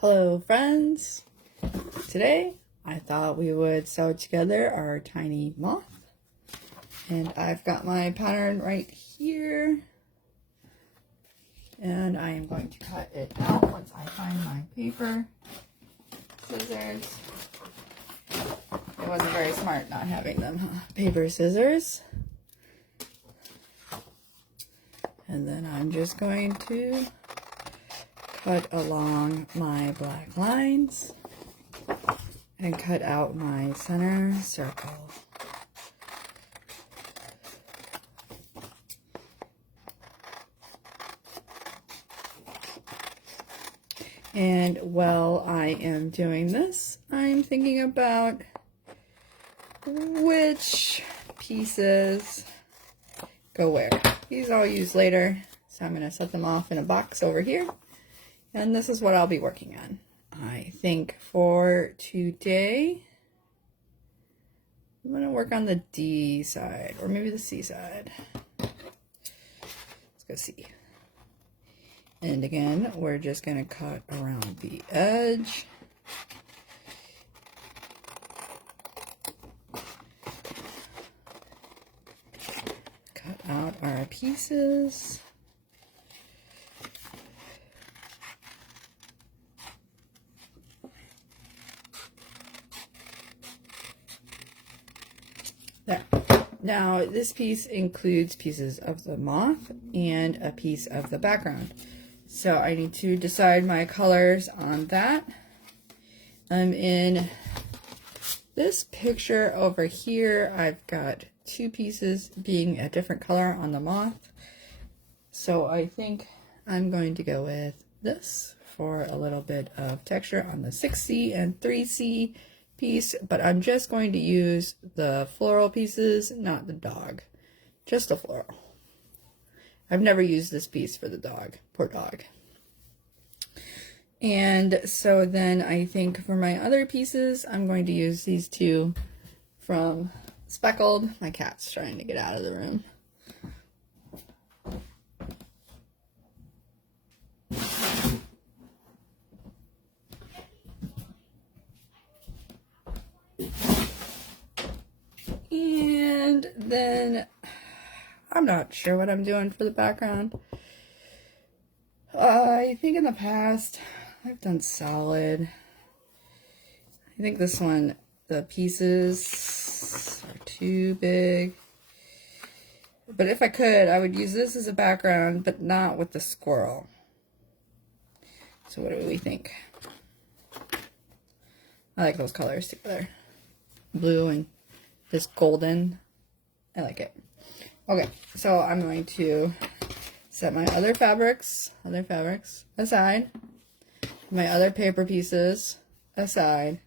Hello friends! Today I thought we would sew together our tiny moth, and I've got my pattern right here, and I am going to cut it out once I find my paper scissors. It wasn't very smart not having them, huh? Paper scissors. And then I'm just going to cut along my black lines and cut out my center circle. And while I am doing this, I'm thinking about which pieces go where. These I'll use later, so I'm going to set them off in a box over here. And this is what I'll be working on. I think for today, I'm going to work on the D side, or maybe the C side. Let's go C. And again, we're just going to cut around the edge. Cut out our pieces. There. Now, this piece includes pieces of the moth and a piece of the background. So I need to decide my colors on that. In this picture over here, I've got two pieces being a different color on the moth. So I think I'm going to go with this for a little bit of texture on the 6C and 3C piece, but I'm just going to use the floral pieces, not the dog, just the floral. I've never used this piece for the dog, poor dog. And so then I think for my other pieces, I'm going to use these two from Speckled. My cat's trying to get out of the room. And then I'm not sure what I'm doing for the background. I think in the past I've done solid. I think this one, the pieces are too big. But if I could, I would use this as a background, but not with the squirrel. So what do we think? I like those colors together. Blue and this golden. I like it. Okay, so I'm going to set my other fabrics aside, my other paper pieces aside,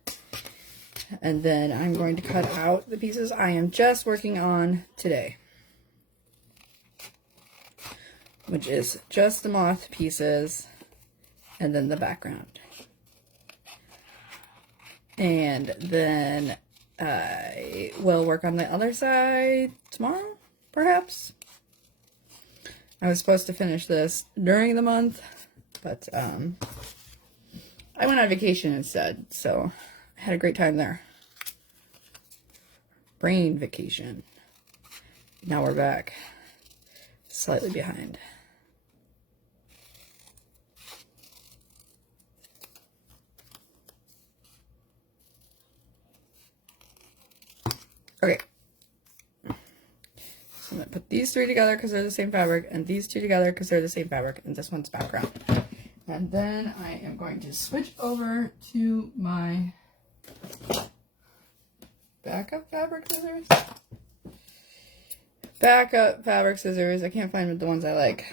and then I'm going to cut out the pieces I am just working on today, which is just the moth pieces and then the background. And then I will work on the other side tomorrow, perhaps. I was supposed to finish this during the month, but I went on vacation instead, so I had a great time there. Brain vacation. Now we're back, slightly behind. Okay. I'm going to put these three together because they're the same fabric, and these two together because they're the same fabric, and this one's background. And then I am going to switch over to my backup fabric scissors. Backup fabric scissors. I can't find the ones I like.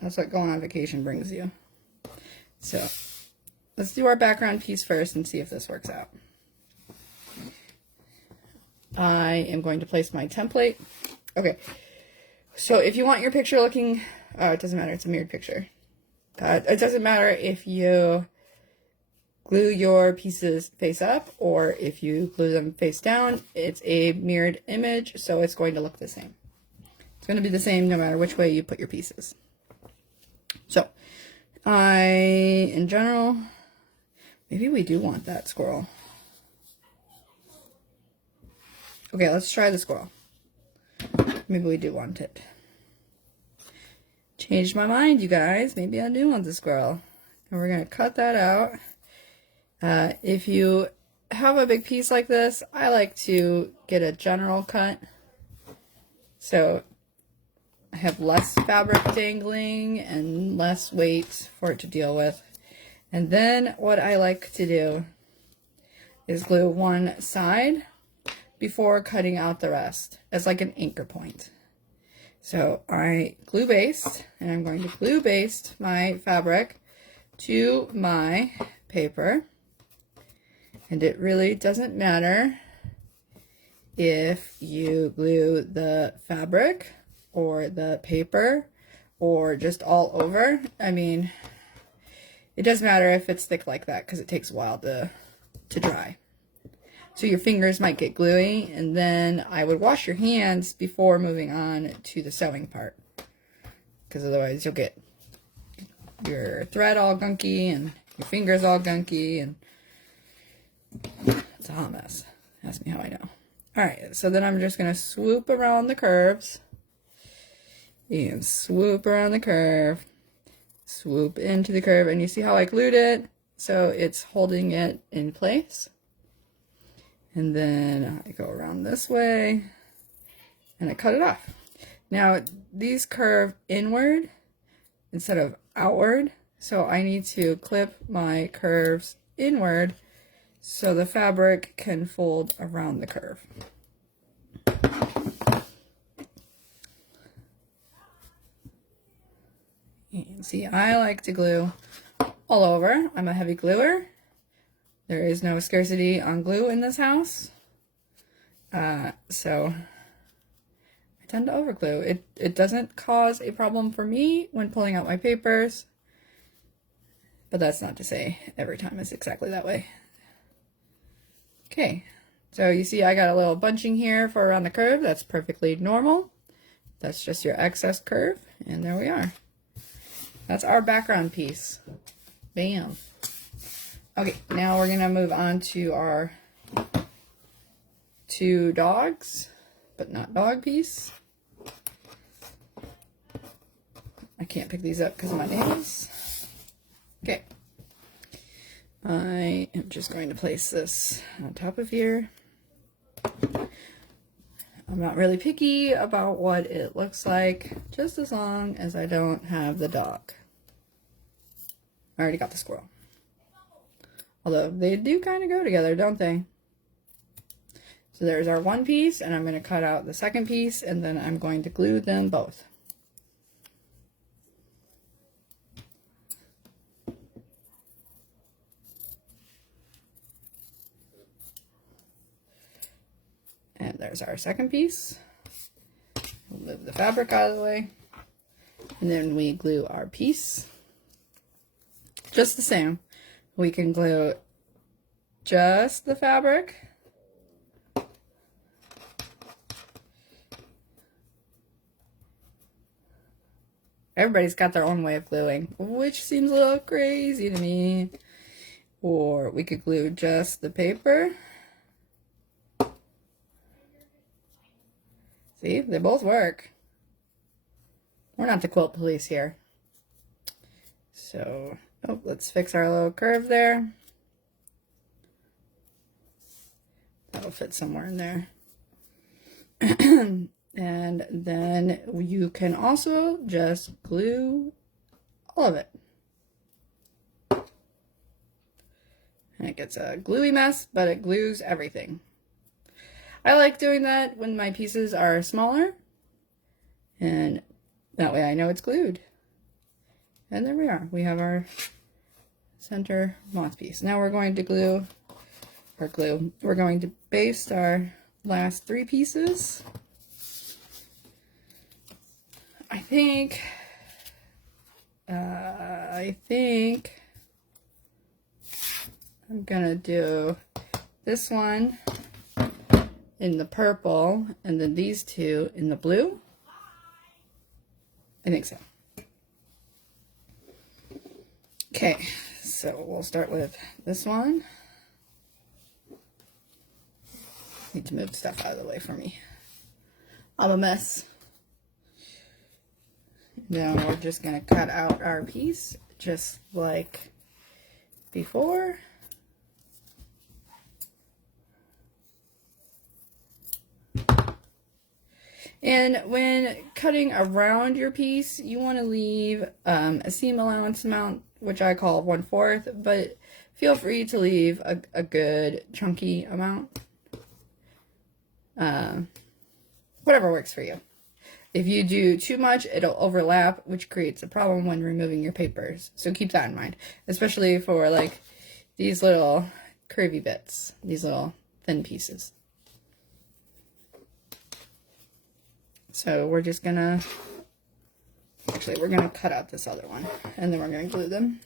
That's what going on vacation brings you. So let's do our background piece first and see if this works out. I am going to place my template. Okay, so if you want your picture looking, it doesn't matter, it's a mirrored picture. It doesn't matter if you glue your pieces face up or if you glue them face down. It's a mirrored image, so it's going to look the same. It's going to be the same no matter which way you put your pieces. So in general, maybe we do want that squirrel. Okay, let's try the squirrel. Maybe we do want it. Changed my mind, you guys. Maybe I do want the squirrel. And we're going to cut that out. If you have a big piece like this, I like to get a general cut. So I have less fabric dangling and less weight for it to deal with. And then what I like to do is glue one side before cutting out the rest as like an anchor point. So I glue baste, and I'm going to glue baste my fabric to my paper. And it really doesn't matter if you glue the fabric or the paper or just all over. I mean, it doesn't matter if it's thick like that because it takes a while to dry. So your fingers might get gluey, and then I would wash your hands before moving on to the sewing part, because otherwise you'll get your thread all gunky and your fingers all gunky, and it's a hot mess. Ask me how I know. Alright, so then I'm just going to swoop around the curves, and swoop around the curve, swoop into the curve, and you see how I glued it? So it's holding it in place. And then I go around this way and I cut it off. Now these curve inward instead of outward, so I need to clip my curves inward so the fabric can fold around the curve. And see, I like to glue all over. I'm a heavy gluer. There is no scarcity on glue in this house, so I tend to overglue. It doesn't cause a problem for me when pulling out my papers, but that's not to say every time it's exactly that way. Okay, so you see I got a little bunching here for around the curve. That's perfectly normal. That's just your excess curve, and there we are. That's our background piece. Bam. Okay, now we're gonna move on to our two dogs, but not dog piece. I can't pick these up because of my nails. Okay. I am just going to place this on top of here. I'm not really picky about what it looks like, just as long as I don't have the dog. I already got the squirrel. Although they do kind of go together, don't they? So there's our one piece, and I'm going to cut out the second piece, and then I'm going to glue them both. And there's our second piece. We'll move the fabric out of the way. And then we glue our piece. Just the same. We can glue just the fabric. Everybody's got their own way of gluing, which seems a little crazy to me. Or we could glue just the paper. See, they both work. We're not the quilt police here. So, oh, let's fix our little curve there. That'll fit somewhere in there. And then you can also just glue all of it. And it gets a gluey mess, but it glues everything. I like doing that when my pieces are smaller, and that way I know it's glued. And there we are. We have our center moth piece. Now we're going to glue. We're going to baste our last three pieces. I think I'm gonna do this one in the purple, and then these two in the blue. I think so. Okay, so we'll start with this one. Need to move stuff out of the way for me. I'm a mess. Now we're just going to cut out our piece just like before. And when cutting around your piece, you want to leave a seam allowance amount, which I call 1/4, but feel free to leave a good chunky amount. Whatever works for you. If you do too much, it'll overlap, which creates a problem when removing your papers. So keep that in mind, especially for like these little curvy bits, these little thin pieces. So we're just gonna, actually we're gonna cut out this other one and then we're gonna glue them.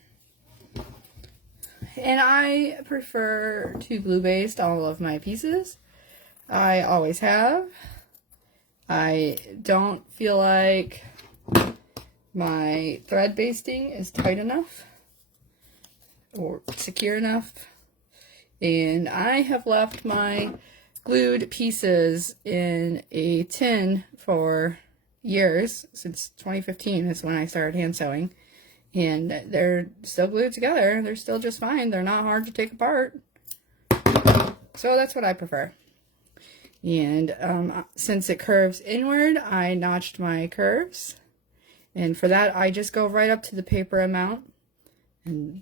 And I prefer to glue baste all of my pieces. I always have. I don't feel like my thread basting is tight enough or secure enough. And I have left my glued pieces in a tin for years, since 2015 is when I started hand sewing, and they're still glued together. They're still just fine. They're not hard to take apart. So that's what I prefer. And since it curves inward, I notched my curves, and for that I just go right up to the paper amount, and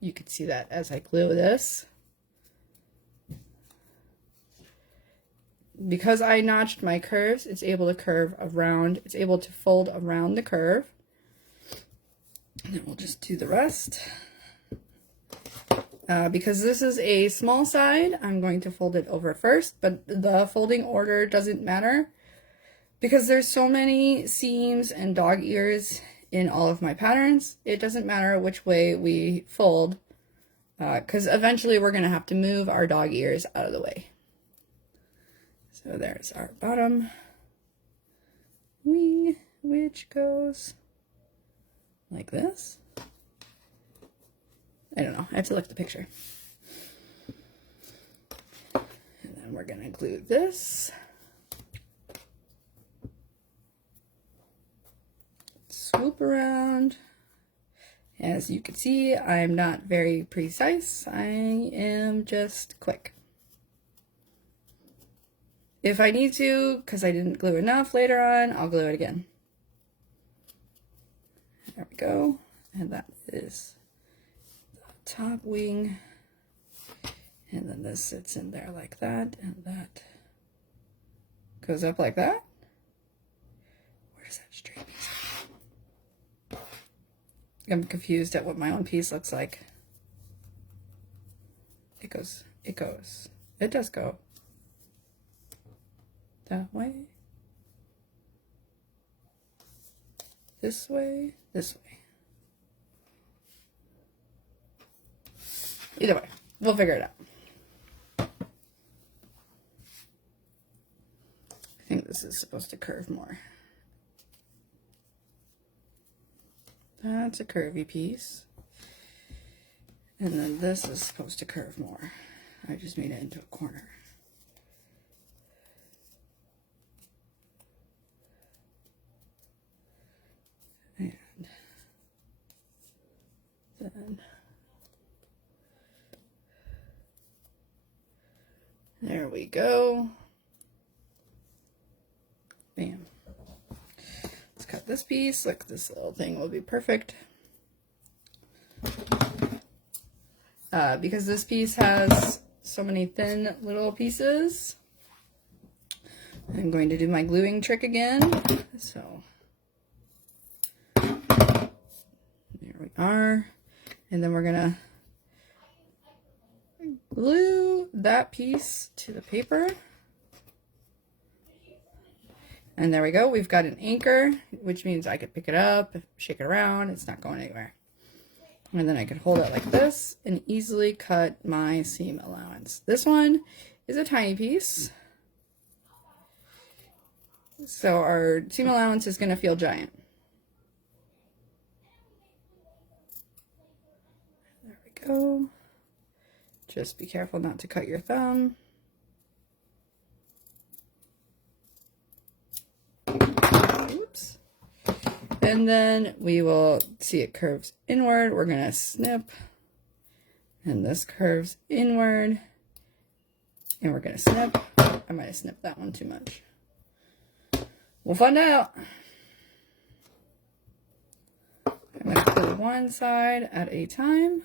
you can see that as I glue this. Because I notched my curves, it's able to curve around, it's able to fold around the curve. And then we'll just do the rest. Because this is a small side, I'm going to fold it over first, but the folding order doesn't matter because there's so many seams and dog ears in all of my patterns. It doesn't matter which way we fold, because eventually we're going to have to move our dog ears out of the way. So there's our bottom wing, which goes like this. I don't know, I have to look at the picture. And then we're gonna glue this. Swoop around. As you can see, I'm not very precise. I am just quick. If I need to, because I didn't glue enough later on, I'll glue it again. There we go. And that is top wing, and then this sits in there like that, and that goes up like that. Where's that straight piece? I'm confused at what my own piece looks like. It does go that way, this way, this way. Either way, we'll figure it out. I think this is supposed to curve more. That's a curvy piece. And then this is supposed to curve more. I just made it into a corner. And then there we go. Bam. Let's cut this piece. Look, this little thing will be perfect. Because this piece has so many thin little pieces, I'm going to do my gluing trick again. So there we are. And then we're gonna glue that piece to the paper. And there we go. We've got an anchor, which means I could pick it up, shake it around. It's not going anywhere. And then I could hold it like this and easily cut my seam allowance. This one is a tiny piece, so our seam allowance is going to feel giant. go. Just be careful not to cut your thumb. Oops. And then we will see it curves inward. We're going to snip. And this curves inward. And we're going to snip. I might have snipped that one too much. We'll find out. I'm going to pull one side at a time.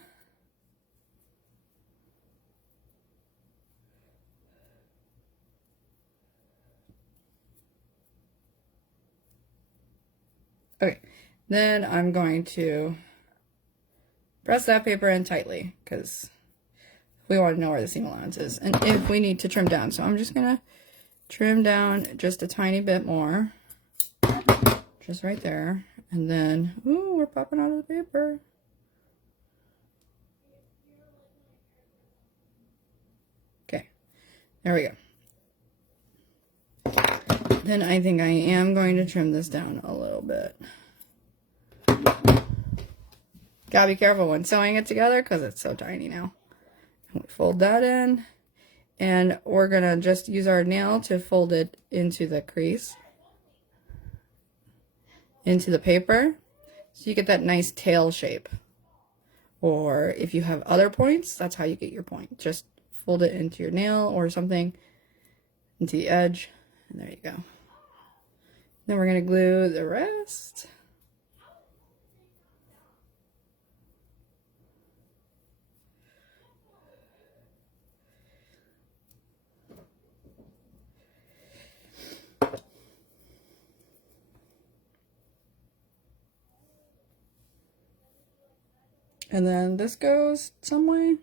Okay, then I'm going to press that paper in tightly because we want to know where the seam allowance is and if we need to trim down. So I'm just going to trim down just a tiny bit more, just right there. And then, ooh, we're popping out of the paper. Okay, there we go. Then I think I am going to trim this down a little bit. Gotta be careful when sewing it together because it's so tiny now. And we fold that in, and we're gonna just use our nail to fold it into the crease, into the paper, so you get that nice tail shape. Or if you have other points, that's how you get your point. Just fold it into your nail or something, into the edge, and there you go. Then we're gonna glue the rest. And then this goes some way.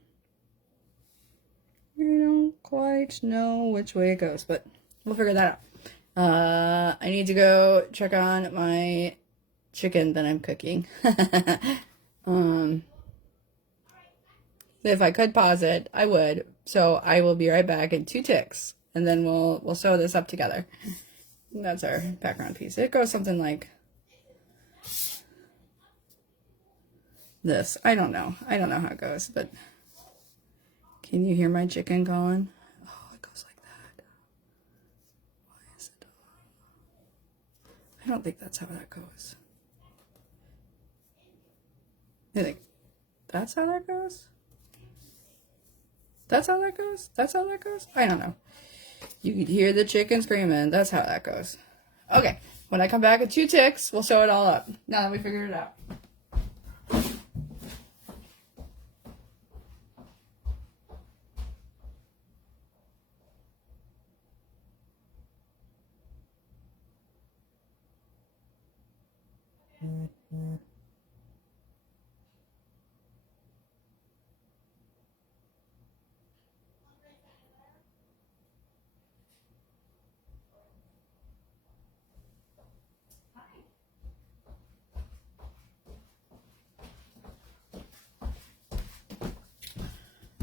I don't quite know which way it goes, but we'll figure that out. I need to go check on my chicken that I'm cooking. If I could pause it, I would. So I will be right back in 2 ticks, and then we'll sew this up together. And that's our background piece. It goes something like this. I don't know how it goes, but can you hear my chicken calling? Oh, it goes like that. Why is it? I don't think that's how that goes. I think that's how that goes. That's how that goes. That's how that goes. I don't know. You could hear the chicken screaming. That's how that goes. Okay, when I come back in 2 ticks, we'll sew it all up. Now that we figured it out.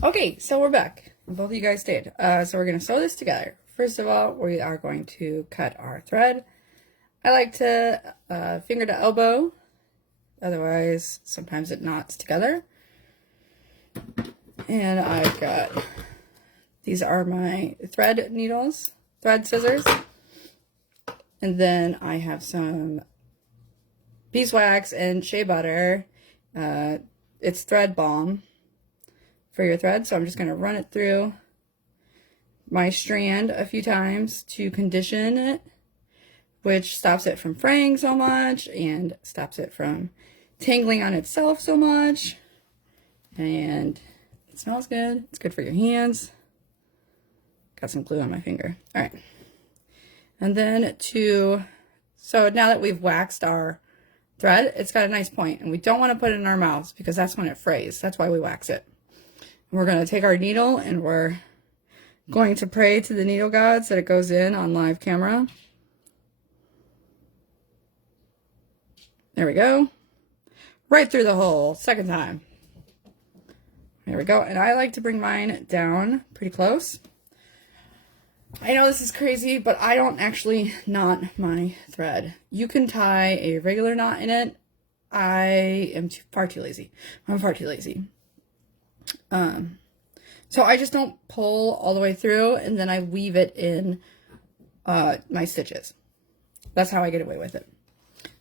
Okay, so we're back. Both of you guys stayed. So we're going to sew this together. First of all, we are going to cut our thread. I like to finger to elbow. Otherwise, sometimes it knots together. And I've got, these are my thread needles, thread scissors. And then I have some beeswax and shea butter. It's thread balm for your thread, so I'm just going to run it through my strand a few times to condition it, which stops it from fraying so much and stops it from tangling on itself so much. And it smells good. It's good for your hands. Got some glue on my finger. All right. And then so now that we've waxed our thread, it's got a nice point, and we don't want to put it in our mouths because that's when it frays. That's why we wax it. We're going to take our needle and we're going to pray to the needle gods that it goes in on live camera. There we go. Right through the hole, second time. There we go. And I like to bring mine down pretty close. I know this is crazy, but I don't actually knot my thread. You can tie a regular knot in it. I am far too lazy. I'm far too lazy. So I just don't pull all the way through, and then I weave it in my stitches. That's how I get away with it.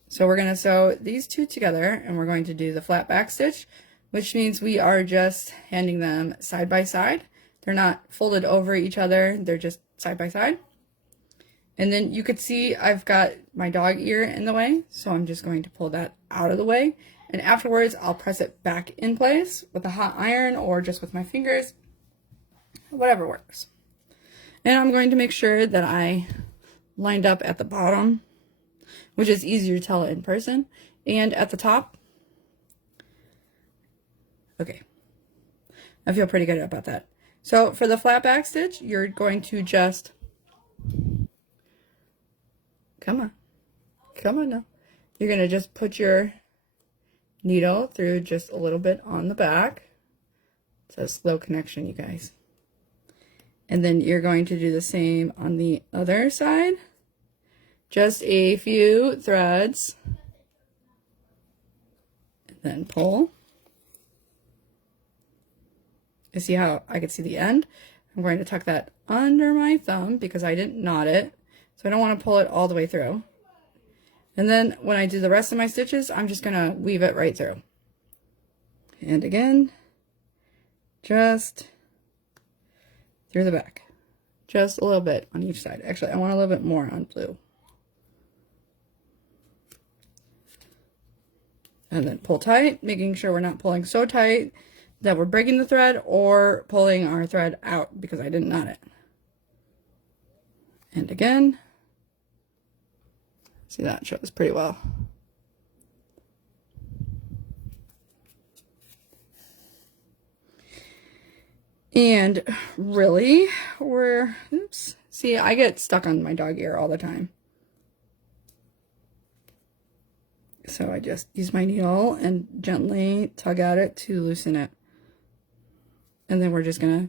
So we're going to sew these two together, and we're going to do the flat back stitch, which means we are just handing them side by side. They're not folded over each other, they're just side by side. And then you could see I've got my dog ear in the way, so I'm just going to pull that out of the way. And afterwards, I'll press it back in place with a hot iron or just with my fingers, whatever works. And I'm going to make sure that I lined up at the bottom, which is easier to tell in person, and at the top. Okay, I feel pretty good about that. So for the flat back stitch, you're going to just, come on now. You're going to just put your needle through just a little bit on the back. It's a slow connection, you guys. And then you're going to do the same on the other side. Just a few threads. And then pull. You see how I can see the end? I'm going to tuck that under my thumb because I didn't knot it. So I don't want to pull it all the way through. And then when I do the rest of my stitches, I'm just going to weave it right through. And again, just through the back. Just a little bit on each side. Actually, I want a little bit more on blue. And then pull tight, making sure we're not pulling so tight that we're breaking the thread or pulling our thread out because I didn't knot it. And again, see, that shows pretty well. And really, oops, see, I get stuck on my dog ear all the time. So I just use my needle and gently tug at it to loosen it. And then we're just gonna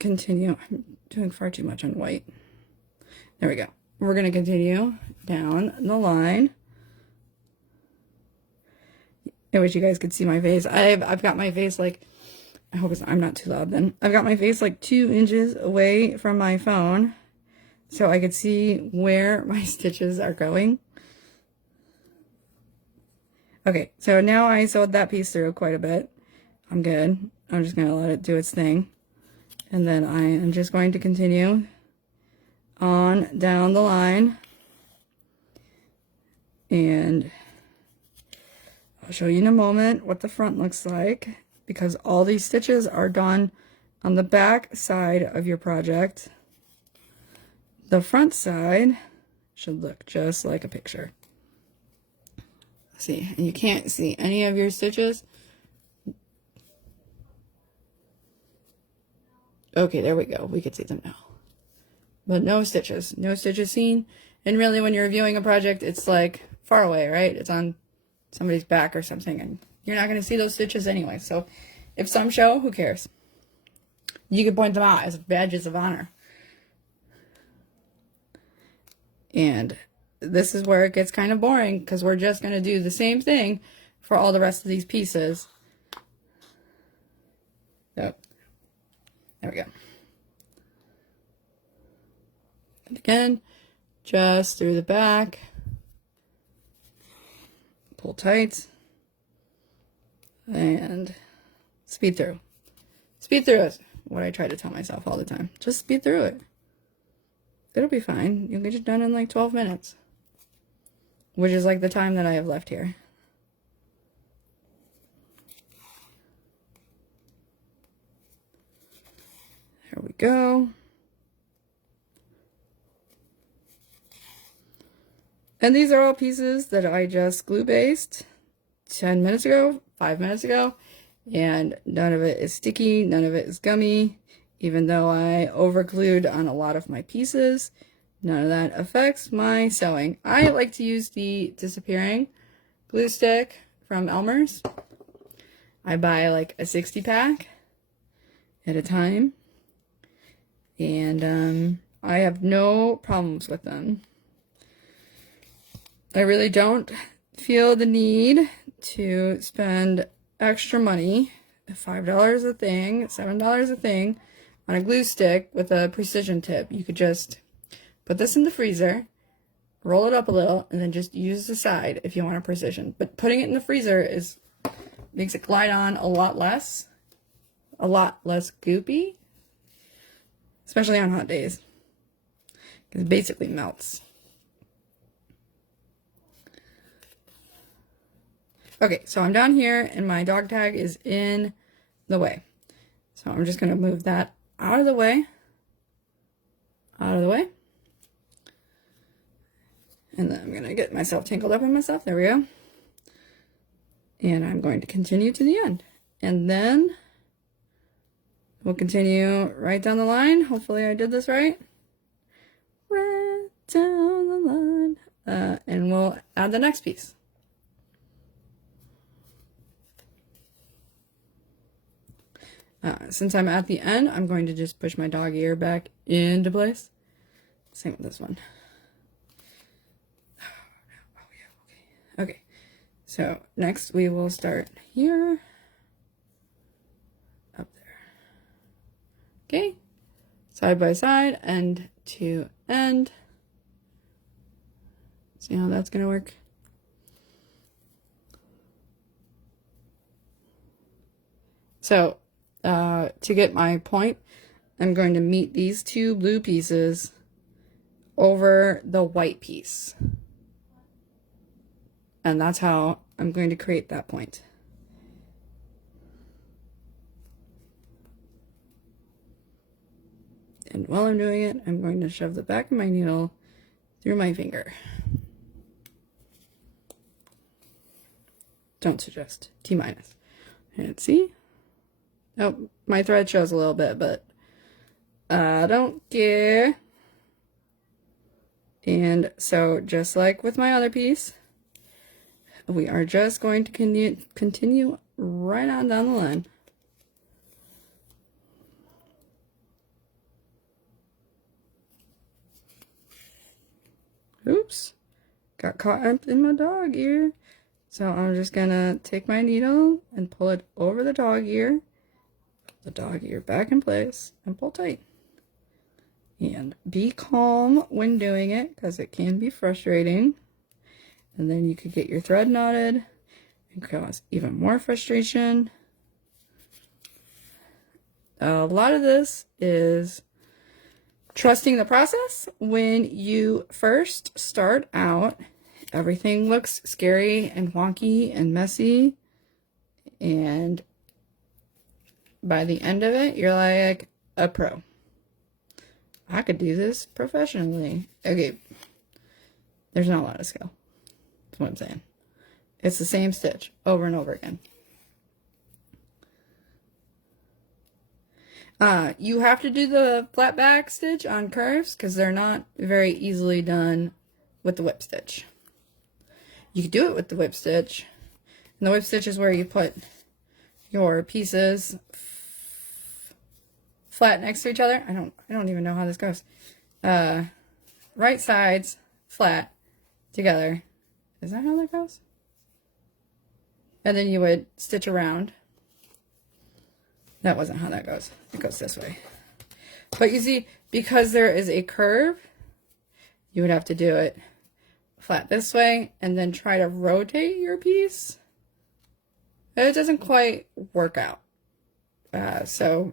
continue. I'm doing far too much on white. There we go. We're gonna continue down the line. I wish you guys could see my face. I've got my face like, I hope I'm not too loud then. I've got my face like 2 inches away from my phone so I could see where my stitches are going. Okay, so now I sewed that piece through quite a bit. I'm good. I'm just going to let it do its thing. And then I am just going to continue on down the line. And I'll show you in a moment what the front looks like, because all these stitches are done on the back side of your project. The front side should look just like a picture. See, and you can't see any of your stitches. Okay, there we go. We can see them now. But no stitches seen. And really, when you're viewing a project, it's like far away, right? It's on somebody's back or something, and you're not going to see those stitches anyway. So if some show, who cares? You can point them out as badges of honor. And this is where it gets kind of boring, because we're just going to do the same thing for all the rest of these pieces. So, there we go. And again, just through the back. Pull tight. And speed through. Speed through is what I try to tell myself all the time. Just speed through it. It'll be fine. You'll get it done in like 12 minutes. Which is like the time that I have left here. There we go. And these are all pieces that I just glue based 10 minutes ago, 5 minutes ago, and none of it is sticky, none of it is gummy. Even though I over glued on a lot of my pieces, none of that affects my sewing. I like to use the disappearing glue stick from Elmer's. I buy like a 60 pack at a time, and I have no problems with them. I really don't feel the need to spend extra money, $5 a thing, $7 a thing, on a glue stick with a precision tip. You could just put this in the freezer, roll it up a little, and then just use the side if you want a precision. But putting it in the freezer makes it glide on a lot less goopy, especially on hot days, because it basically melts. Okay, so I'm down here and my dog tag is in the way. So I'm just going to move that out of the way. And then I'm going to get myself tangled up in myself. There we go. And I'm going to continue to the end. And then we'll continue right down the line. Hopefully I did this right. Right down the line. And we'll add the next piece. Since I'm at the end, I'm going to just push my dog ear back into place. Same with this one. Oh, yeah, okay. Okay, so next we will start here. Up there. Okay, side by side, end to end. See how that's going to work? So, to get my point, I'm going to meet these two blue pieces over the white piece. And that's how I'm going to create that point. And while I'm doing it, I'm going to shove the back of my needle through my finger. Don't suggest. T-. And see? Oh, my thread shows a little bit, but I don't care. And so, just like with my other piece, we are just going to continue right on down the line. Oops, got caught up in my dog ear. So I'm just gonna take my needle and pull it over the dog ear. The dog ear back in place and pull tight. And be calm when doing it, because it can be frustrating. And then you could get your thread knotted and cause even more frustration. A lot of this is trusting the process. When you first start out, everything looks scary and wonky and messy. And by the end of it, you're like a pro. I could do this professionally. Okay, there's not a lot of skill. That's what I'm saying. It's the same stitch over and over again. You have to do the flat back stitch on curves because they're not very easily done with the whip stitch. You can do it with the whip stitch. And the whip stitch is where you put your pieces flat next to each other. I don't even know how this goes. Right sides flat together. Is that how that goes? And then you would stitch around. That wasn't how that goes. It goes this way. But you see, because there is a curve, you would have to do it flat this way and then try to rotate your piece. It doesn't quite work out. So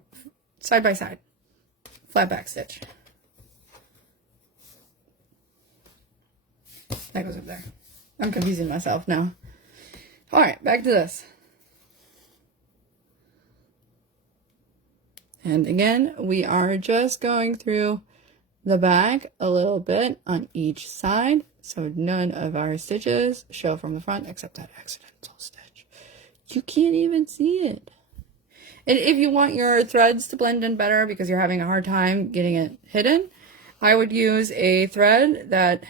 side by side, flat back stitch. That goes up there. I'm confusing myself now. All right, back to this. And again, we are just going through the back a little bit on each side, so none of our stitches show from the front except that accidental stitch. You can't even see it. And if you want your threads to blend in better because you're having a hard time getting it hidden, I would use a thread that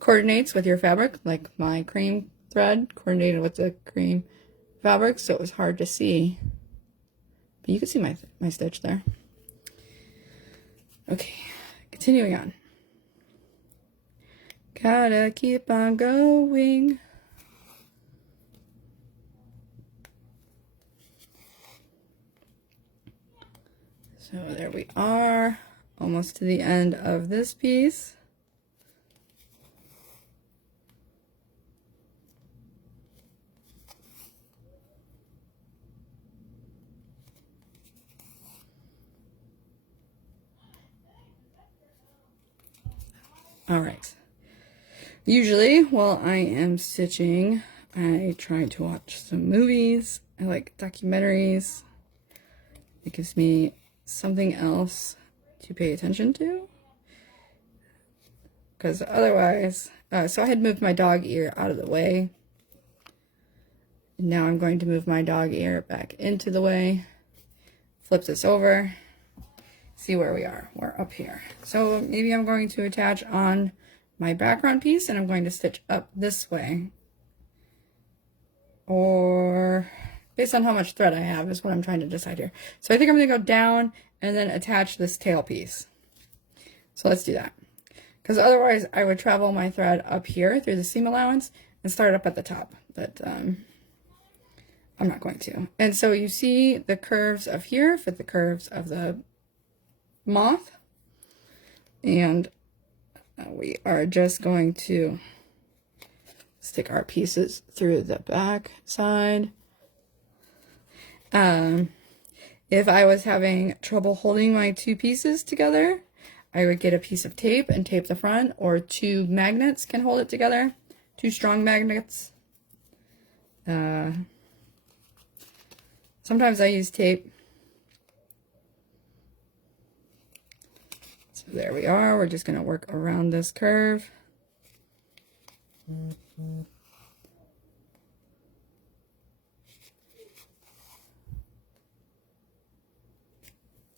coordinates with your fabric, like my cream thread coordinated with the cream fabric, so it was hard to see. But you can see my stitch there. Okay, continuing on. Gotta keep on going. So there we are, almost to the end of this piece. All right. Usually while I am stitching, I try to watch some movies. I like documentaries. It gives me something else to pay attention to. Because otherwise, so I had moved my dog ear out of the way. Now I'm going to move my dog ear back into the way. Flip this over. See where we are. We're up here. So maybe I'm going to attach on my background piece and I'm going to stitch up this way. Or based on how much thread I have is what I'm trying to decide here. So I think I'm going to go down and then attach this tail piece. So let's do that. Because otherwise I would travel my thread up here through the seam allowance and start up at the top. But I'm not going to. And so you see the curves of here fit the curves of the moth. And we are just going to stick our pieces through the back side. If I was having trouble holding my two pieces together, I would get a piece of tape and tape the front, or two magnets can hold it together. Two strong magnets. Sometimes I use tape. So there we are. We're just going to work around this curve.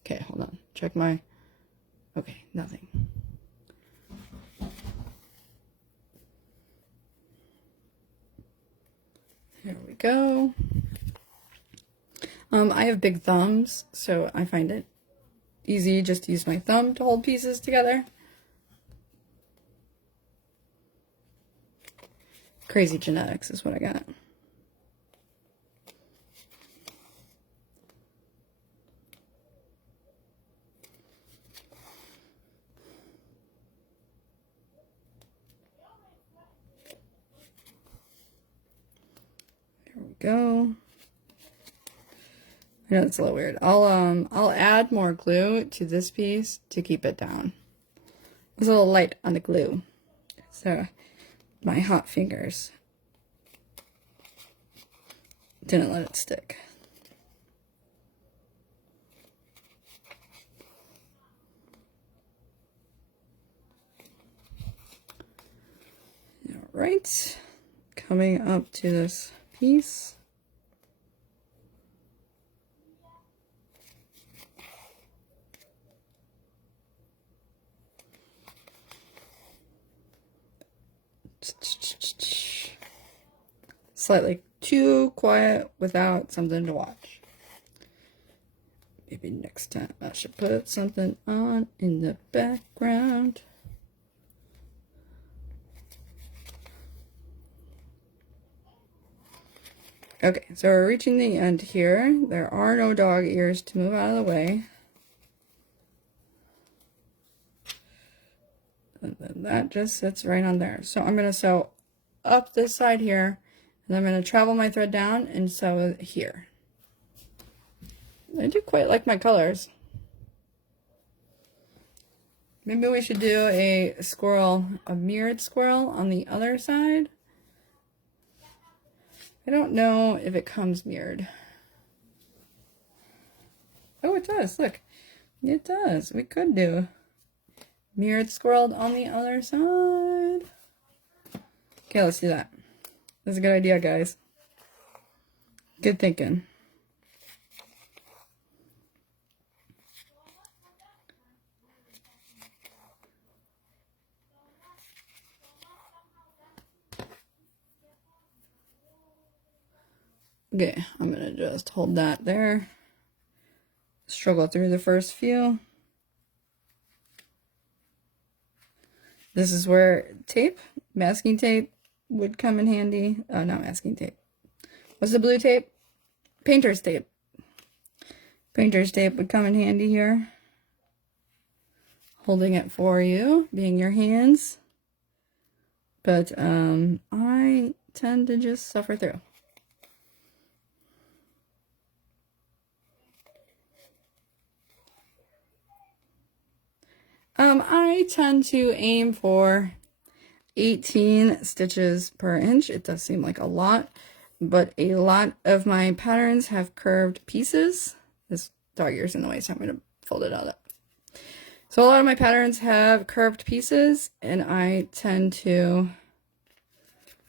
Okay, hold on. Check my... Okay, nothing. There we go. I have big thumbs, so I find it easy just to use my thumb to hold pieces together. Crazy genetics is what I got. There we go. I know it's a little weird. I'll add more glue to this piece to keep it down. It's a little light on the glue, so my hot fingers didn't let it stick. All right, coming up to this piece. Slightly too quiet without something to watch. Maybe next time I should put something on in the background. Okay, so we're reaching the end here. There are no dog ears to move out of the way. And then that just sits right on there. So I'm going to sew up this side here, and I'm going to travel my thread down and sew here. I do quite like my colors. Maybe we should do a squirrel, a mirrored squirrel on the other side. I don't know if it comes mirrored. Oh, it does. Look, it does. We could do mirrored squirrel on the other side. Okay, let's do that. That's a good idea, guys. Good thinking. Okay, I'm gonna just hold that there. Struggle through the first few. This is where tape, masking tape, would come in handy. Not masking tape. What's the blue tape? Painter's tape. Painter's tape would come in handy here. Holding it for you, being your hands. But I tend to just suffer through. I tend to aim for 18 stitches per inch. It does seem like a lot, but a lot of my patterns have curved pieces. This dog ear's in the way, so I'm going to fold it out. So a lot of my patterns have curved pieces, and I tend to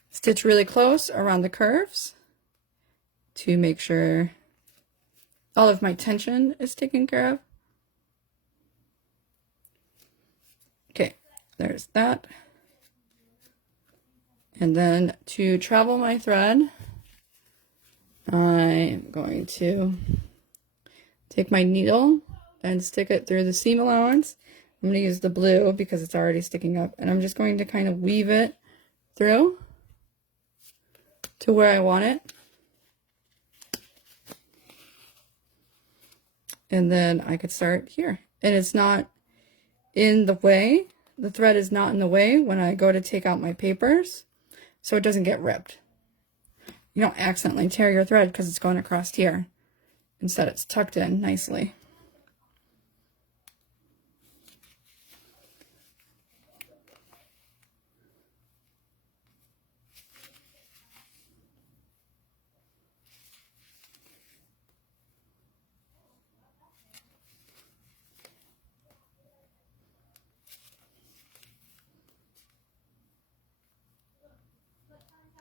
stitch really close around the curves to make sure all of my tension is taken care of. Okay, there's that. And then to travel my thread, I'm going to take my needle and stick it through the seam allowance. I'm going to use the blue because it's already sticking up, and I'm just going to kind of weave it through to where I want it. And then I could start here. And it's not in the way. The thread is not in the way when I go to take out my papers, so it doesn't get ripped. You don't accidentally tear your thread because it's going across here. Instead, it's tucked in nicely.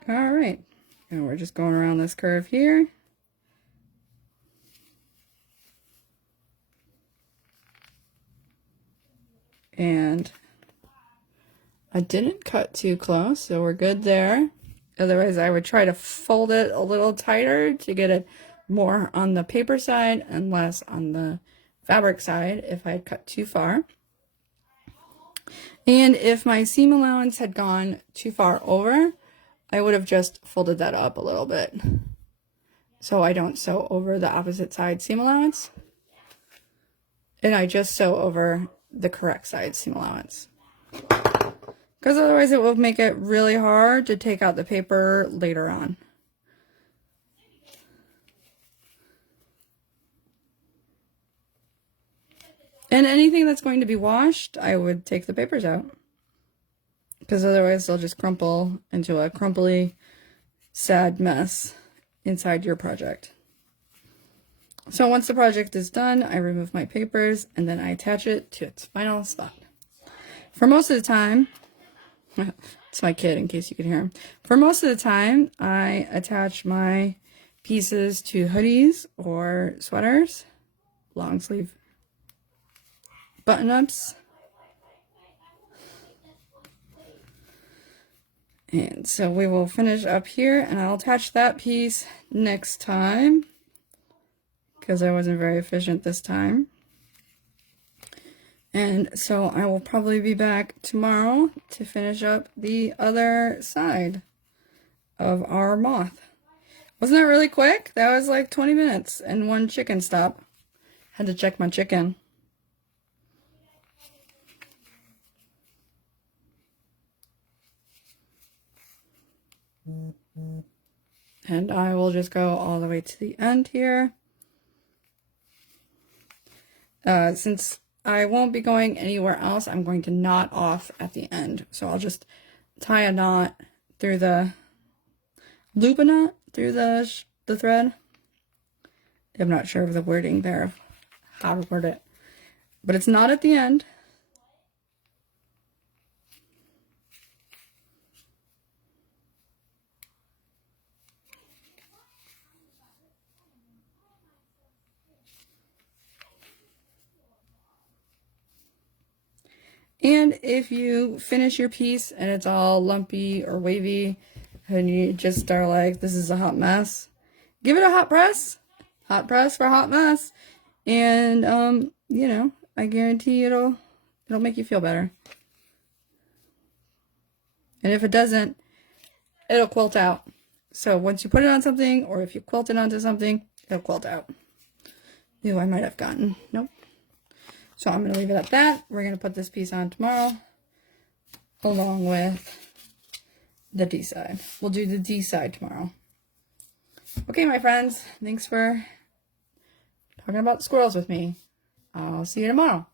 All right, and we're just going around this curve here. And I didn't cut too close, so we're good there. Otherwise, I would try to fold it a little tighter to get it more on the paper side and less on the fabric side if I had cut too far. And if my seam allowance had gone too far over, I would have just folded that up a little bit so I don't sew over the opposite side seam allowance. And I just sew over the correct side seam allowance. Because otherwise it will make it really hard to take out the paper later on. And anything that's going to be washed, I would take the papers out. Because otherwise they'll just crumple into a crumply, sad mess inside your project. So once the project is done, I remove my papers and then I attach it to its final spot. For most of the time, it's my kid in case you could hear him. For most of the time, I attach my pieces to hoodies or sweaters, long sleeve button-ups. And so we will finish up here, and I'll attach that piece next time because I wasn't very efficient this time. And so I will probably be back tomorrow to finish up the other side of our moth. Wasn't that really quick? That was like 20 minutes and one chicken stop. Had to check my chicken. And I will just go all the way to the end here. Since I won't be going anywhere else, I'm going to knot off at the end. So I'll just tie a knot through the loop, a knot through the thread. I'm not sure of the wording there, of how to word it, but it's not at the end. And if you finish your piece and it's all lumpy or wavy and you just are like, this is a hot mess, give it a hot press. Hot press for hot mess. And, you know, I guarantee it'll make you feel better. And if it doesn't, it'll quilt out. So once you put it on something, or if you quilt it onto something, it'll quilt out. Ooh, I might have gotten. Nope. So I'm going to leave it at that. We're going to put this piece on tomorrow along with the D side. We'll do the D side tomorrow. Okay, my friends. Thanks for talking about squirrels with me. I'll see you tomorrow.